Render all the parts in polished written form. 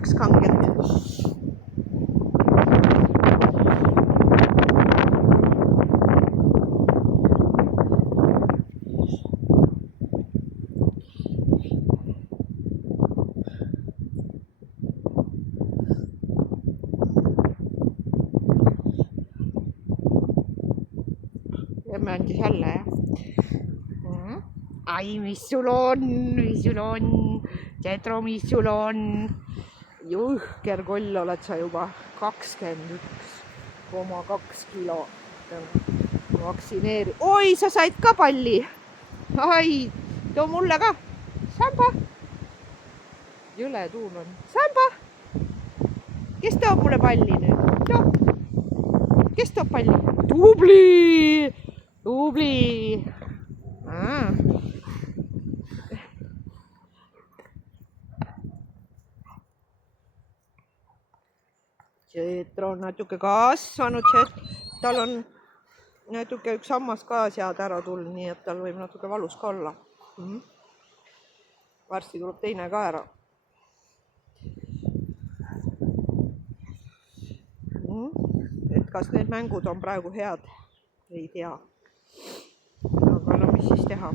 2 kanget. Emme andis jälle, jah? Ai, mis sul on, Jetro, mis sul on? Jõhker koll oled sa juba, 21,2 kilo. Vaktsineeri. Oi, sa said ka palli. Ai, too mulle ka. Samba. Jõle tuul on. Samba. Kes toob mulle palli nüüd? Too. Kes toob palli? Tubli. Tubli. Jetro on natuke kasvanud, tal on natuke üks hammas ka sead ära tulnud, nii et tal võib natuke valus ka olla. Varsti tuleb teine ka ära. Et kas need mängud on praegu head? Ei tea. Aga no mis siis teha?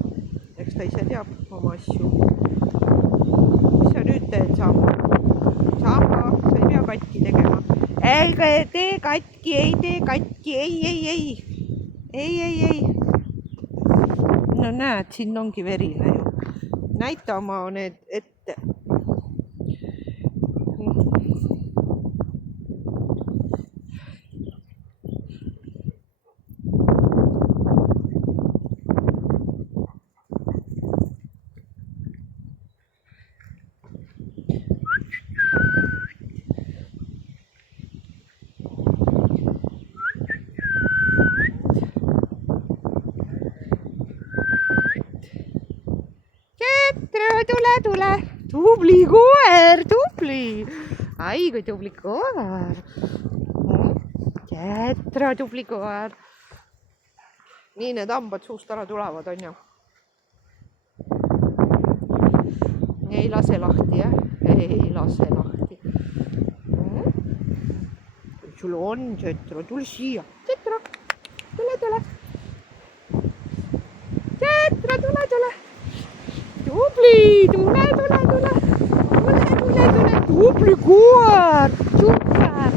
Eks ta ise teab oma asju. Mis sa nüüd teed, Samba? Samba, sa ei pea katki tegema. Ei tee katki, ei. No näed, siin ongi verine ju. Näita oma need ette. Tule. Tubli koer, tubli. Ai, kui tubli koer. Jetro, tubli koer. Nii need hambad suust ära tulevad, on ju? Ei lase lahti, jah? Ei lase lahti. Sul on, Jetro, tule siia. Jetro, tule. Jetro, tule. Tubli, tule. Tubli koer, super.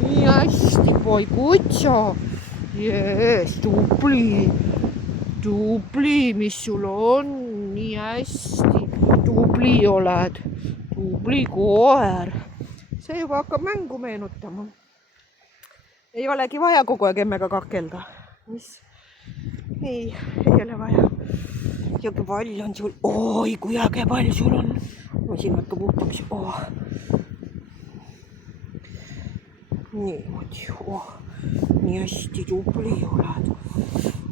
Nii hästi, poi kutso. Jees, tubli, mis sul on, nii hästi. Tubli oled, tubli koer. See juba hakkab mängu meenutama. Ei olegi vaja kogu aeg emmega kakelda. Mis? Ei ole vaja. Joge pall on sul. Oi, kui äge pall sul on. Ma siin hakkab puhtaks. Niimoodi. Nii hästi tubli oled.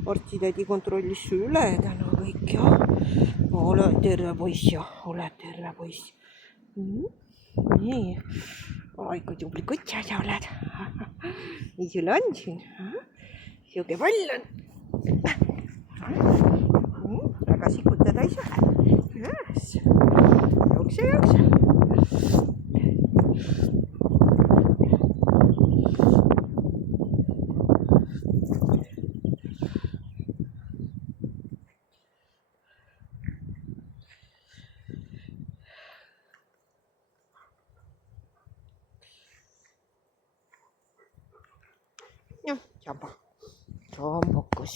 Arstitädi kontrollis su üle täna kõik, jah? Oled terve poiss, jah? Oled terve poiss. Nii. Oi, kui tubli kutsa sa oled. Nii sul on siin. Joge pall on. Väga sikutada ei saa. Jookse. Jah, Samba. Sambakas.